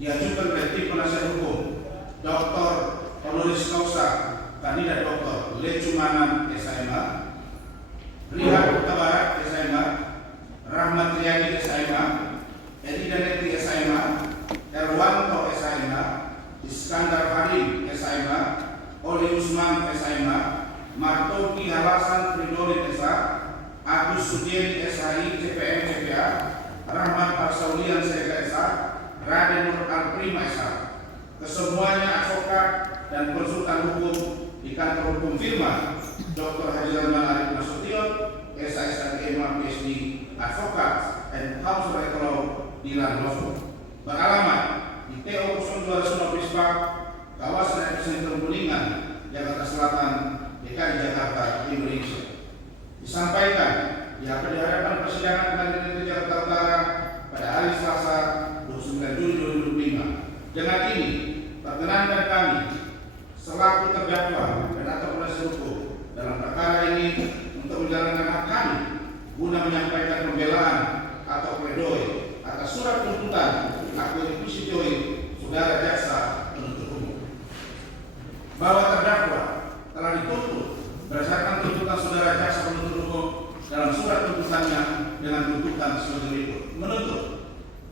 diajukan oleh tim penasihat hukum Dr. Honoris Causa Kandidat Dr. Lecumanan SHMH, Rihat Utabarat SHMH, Rahmat Riyadi SHMH, Edi Daneti SHMH, Erwanto SHMH, Iskandar Harim SHMH, Oli Usman SHMH, Martoki Halasan Fridolin SH, Agus Sudieni SHI CPM CPA, Rahmat Arsaulian SH, Raden Nur Alprima SH. Kesemuanya advokat dan konsultan hukum di kantor hukum firma Dr. Haji Rahman Arif Nasution, SHSRM PhD, Advokat and Counsel Law di Landoso. Beralamat di TO 02 Bispak, kawasan epicentrum Kuningan, Jakarta Selatan, DKI Jakarta, Indonesia. Disampaikan di hadapan persidangan Pengadilan Negeri Jakarta Utara pada hari Selasa 29 Juli 2025. Dengan ini, perkenankan kami selaku terdakwa dan atau penasihat hukum dalam perkara ini untuk menjalankan hak kami guna menyampaikan pembelaan atau pledoi atas surat tuntutan aku inquisitoi saudara jaksa penuntut umum, bahwa terdakwa telah dituntut berdasarkan tuntutan saudara jaksa penuntut umum dalam surat tuntutannya dengan tuntutan sebagai berikut: menuntut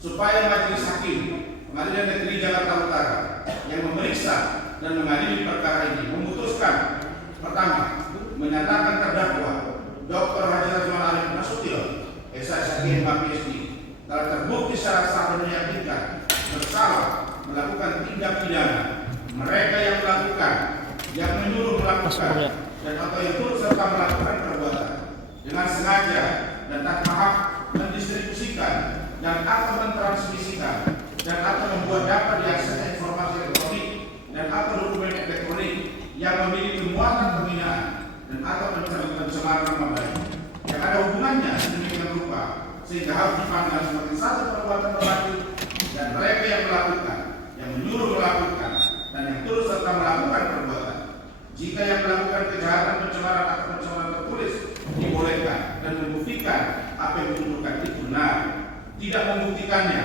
supaya majelis hakim Pengadilan Negeri Jakarta Utara yang memeriksa dan mengadili perkara ini memutuskan: pertama, menyatakan terdakwa Dr. Haji Rahman Arif Nasution, SHSRM PhD, telah terbukti secara sah dan meyakinkan bersalah melakukan tindak pidana mereka yang melakukan, yang menyuruh melakukan, dan atau yang turut serta melakukan perbuatan dengan sengaja dan tanpa hak mendistribusikan dan atau mentransmisikan dan atau membuat dapat diakses informasi elektronik dan atau dokumen elektronik yang memiliki muatan penghinaan dan atau pencemaran nama baik yang ada hubungannya sedemikian rupa sehingga harus dipandang sebagai satu perbuatan berlanjut, dan mereka yang melakukan, yang menyuruh melakukan, dan yang turut serta melakukan perbuatan, jika yang melakukan kejahatan pencemaran atau pencemaran tertulis dibolehkan dan membuktikan apa yang dituduhkan itu benar, tidak membuktikannya,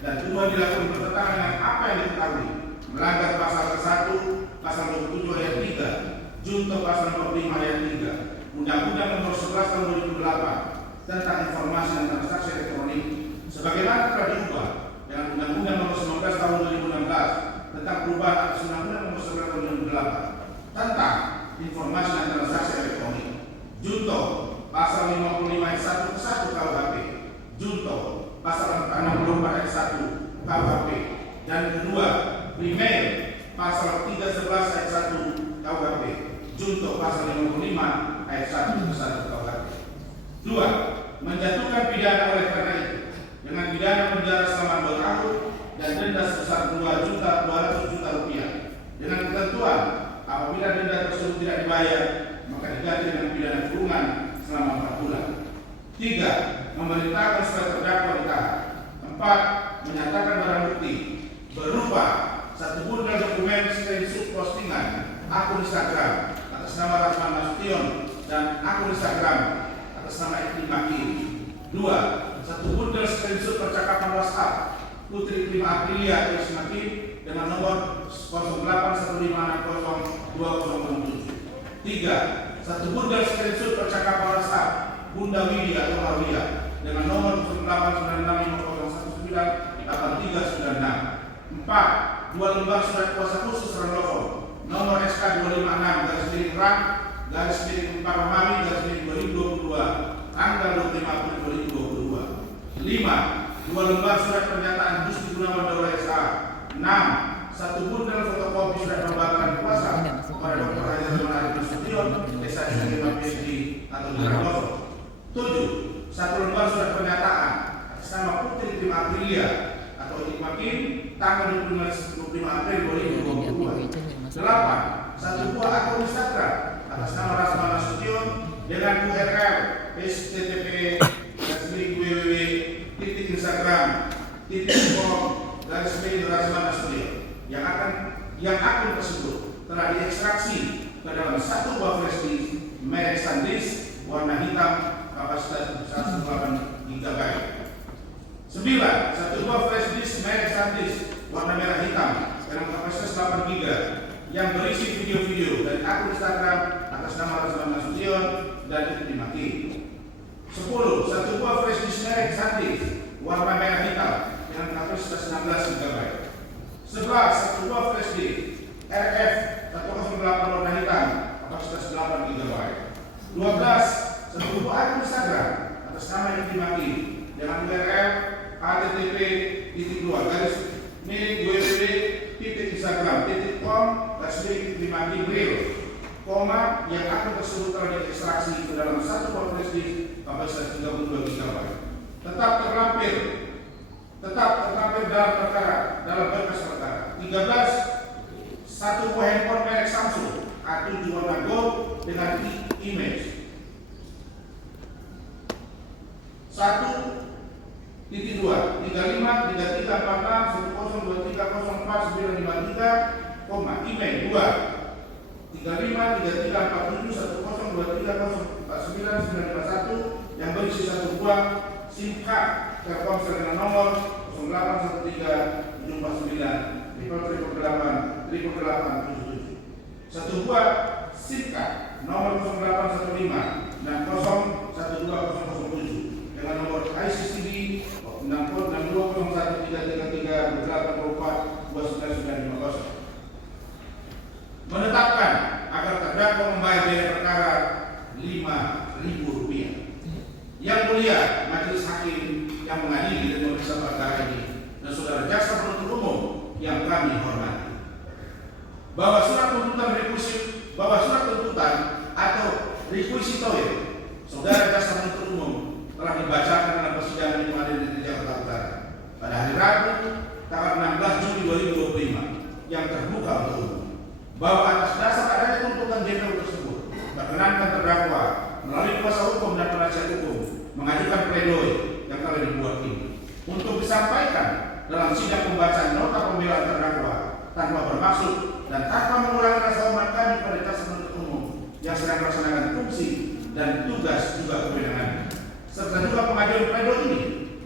dan kedua dilakukan bertentangan dengan apa yang diketahui, melanggar pasal ke-1, pasal 27 ayat 3, junto pasal 45 ayat 3, Undang-Undang Nomor 11 Tahun 2008 tentang informasi dan transaksi elektronik, sebagaimana telah diubah dengan Undang-Undang Nomor 19 Tahun 2016 tentang perubahan atas Undang-Undang Nomor 11 Tahun 2008 tentang informasi dan transaksi elektronik, junto pasal 55 ayat 1 ke 1 KUHP, junto pasal 64 ayat 1 KUHP, dan kedua primer pasal 311 ayat 1 KUHP, junto pasal 55 ayat 1 ke 1 KUHP. 2. Menjatuhkan pidana oleh karena itu dengan pidana penjara selama 2 tahun dan denda sebesar 2.200.000 rupiah, dengan ketentuan apabila denda tersebut tidak dibayar maka diganti dengan pidana kurungan selama 4 bulan. 3. Memerintahkan supaya terdakwa ditahan. 4. Menyatakan barang bukti berupa 1 bundel dokumen screenshot postingan akun Instagram atas nama Rahman Nasution dan akun Instagram atas nama Edi Maki. 2. 1 bundel screenshot percakapan WhatsApp Putri Prima Aprilia Ismaki dengan nomor 0815602007. 3. 1 bundel screenshot percakapan WhatsApp Bunda Widi atau Arwia dengan nomor 0895098396. 4. 2 lembar surat kuasa khusus Randovo nomor SK 256/RAN/4 Romawi/2022 tanggal 25 April 2022. 5. 2 lembar surat pernyataan Gusti Gunawan Daula SH. 6. 1 bundel fotokopi surat pembatalan kuasa kepada Dr. Haji Rahman Arif Nasution, SHSRM PhD atau Randovo. 7. 1 lembar surat pernyataan atas nama Putri Prima Aprilia atau Edi Makin tanggal 25 April 2022. 8. 1 buah akun Instagram atas nama Rahman Nasution dengan URL http://instagram.com/Rahman Nasution yang akun tersebut telah diekstraksi ke dalam 1 buah flash disk merek SanDisk warna hitam kapasitas 128 GB. 9. 1 buah flash disk merek SanDisk warna merah hitam dengan kapasitas 8 GB yang berisi video-video dari akun Instagram atas nama Rasman Nasution dan itu dimaki. 10. Satu buah flash disk merek SanDisk warna merah hitam dengan kapasitas 16 GB. 11. Satu buah flash disk RF 108 warna hitam kapasitas 8 GB. 12. Satu buah akun Instagram atas nama yang dimaki dengan URL http://www.instagram.com/dimaki-real, yang akun tersebut telah diekstraksi ke dalam satu buah flash disk kapasitas 32 GB. Tetap terlampir dalam berkas perkara. 13. Satu buah handphone merek Samsung A7 warna gold dengan image 1.2 35 33 46 10 23 04 953, email 2 35 33 47 10 23 049 951 yang berisi satu buah SIM card Telkomsel dengan nomor 0813 749 888 satu buah SIM card nomor 0815 60 12 007 dengan nomor ICCD 620133342950, menetapkan agar terdakwa membayar biaya perkara Rp5.000. Yang mulia majelis hakim yang mengadili dan memeriksa perkara ini dan saudara jaksa penuntut umum yang kami hormati, bahwa surat tuntutan atau requisitoir saudara jaksa penuntut umum telah dibacakan dalam persidangan di Pengadilan Negeri Jakarta Utara pada hari Rabu tanggal 16 Juli 2025 yang terbuka untuk umum, bahwa atas dasar adanya tuntutan JPU tersebut berkenankan terdakwa melalui kuasa hukum dan penasihat hukum mengajukan pledoi yang telah dibuat ini untuk disampaikan dalam sidang pembacaan nota pembelaan terdakwa tanpa bermaksud dan tanpa mengurangi rasa hormat kami pada jaksa penuntut umum yang sedang melaksanakan fungsi dan tugas juga kewenangannya, serta juga pengajuan pledoi ini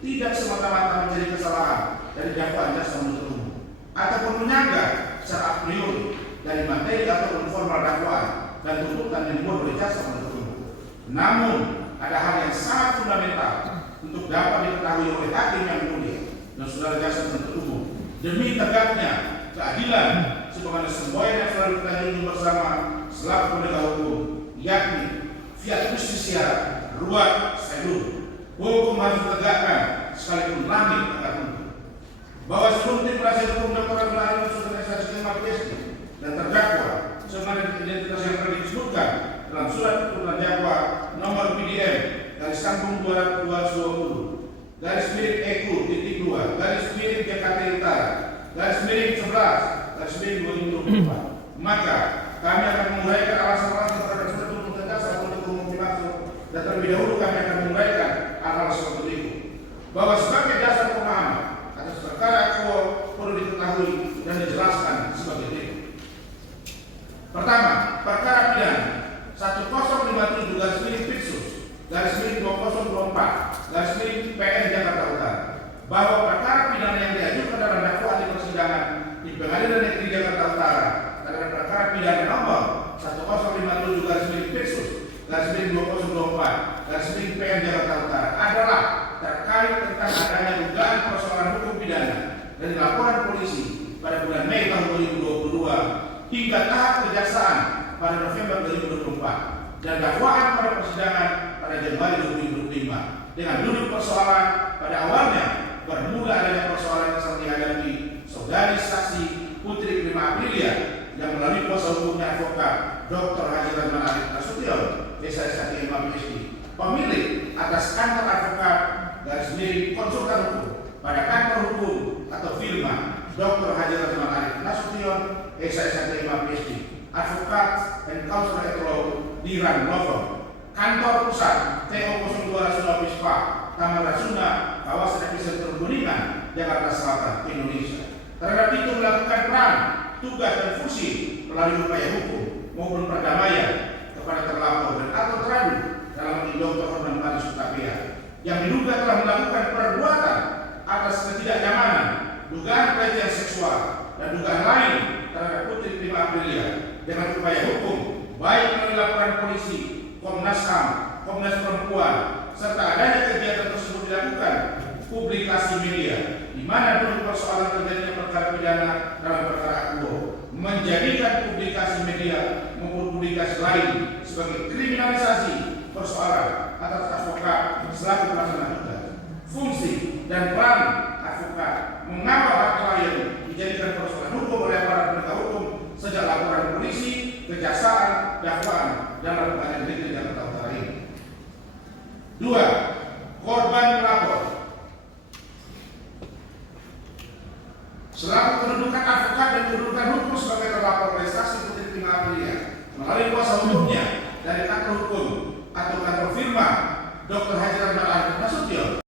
tidak semata-mata menjadi kesalahan dari dakwaan jaksa penuntut umum ataupun menyanggah secara a priori dari materi ataupun formal dakwaan dan tuntutan yang dibuat oleh jaksa penuntut umum. Namun ada hal yang sangat fundamental untuk dapat diketahui oleh hakim yang mulia dan saudara jaksa penuntut umum demi tegaknya keadilan sebagaimana semboyan yang selalu kita junjung bersama selaku penegak hukum, yakni fiat justisia ruat sedulur, hukum harus ditegakkan sekalipun langit akan runtuh. Bahwa sebelum tim penasihat hukum Dr. Abdul Halim Saudara S.M. PSD dan terdakwa sebagaimana identitas yang telah disebutkan dalam surat tuntutan dakwa nomor PDM /220 /EKU.2 Jakarta Utara /11/2024, maka kami akan menguraikan alasan-alasan terhadap surat tuntutan jaksa penuntut umum dimaksud, dan terlebih dahulu kami akan menguraikan hal-hal seperti berikut. Bahwa sebagai dasar pemahaman atas perkara quo perlu diketahui dan dijelaskan sebagai berikut. Pertama, perkara pidana 1057/Pitsus/2024/PN Jakarta Utara, bahwa perkara pidana yang diajukan dalam dakwaan di persidangan di Pengadilan Negeri Jakarta Utara terhadap perkara pidana nomor 1057/Pitsus/2024/PN Jakarta Utara adalah terkait tentang adanya dugaan persoalan hukum pidana dari laporan polisi pada bulan Mei tahun 2022 hingga tahap kejaksaan pada November 2024 dan dakwaan pada persidangan pada Januari 2025 dengan duduk persoalan pada awalnya bermula adanya persoalan yang sedang dihadapi saudari saksi Putri Prima Aprilia yang melalui kuasa hukumnya advokat Dr. Haji Rasman Arif Nasution, SSK PhD, pemilik atas kantor advokat konsultan hukum pada kantor hukum atau firma Dr. Haji Rasman Arif Nasution, SSK PhD, advokat and counselor at law di Rannovo, kantor pusat TO02 Sulawesi Taman Rasuna, kawasan epicentrum Kuningan, Jakarta Selatan, Indonesia. Terhadap itu melakukan peran, tugas dan fungsi melalui upaya hukum maupun perdamaian kepada terlapor dan atau teradu dalam Dr. Horman Paris Utapia yang diduga telah melakukan perbuatan atas ketidaknyamanan, dugaan pelecehan seksual dugaan lain terhadap Putri Prima Aprilia dengan upaya hukum baik melalui laporan polisi, Komnas HAM, Komnas Perempuan, serta adanya kegiatan tersebut dilakukan publikasi media di mana dulu persoalan terjadinya perkara pidana dalam perkara akuo menjadikan publikasi media maupun publikasi lain sebagai kriminalisasi persoalan atas advokat selaku pelaksana tugas. Fungsi dan peran advokat mengapa hak klien dijadikan persoalan hukum oleh aparat penegak hukum sejak laporan polisi, kejaksaan, dakwaan dalam pengadilan negeri Jakarta Utara ini. 2. Korban pelapor. Selaku kedudukan advokat dan kedudukan hukum sebagai terlapor oleh saksi Putri Prima Aprilia melalui kuasa hukumnya dari kantor hukum atau kantor firma Dr. Haji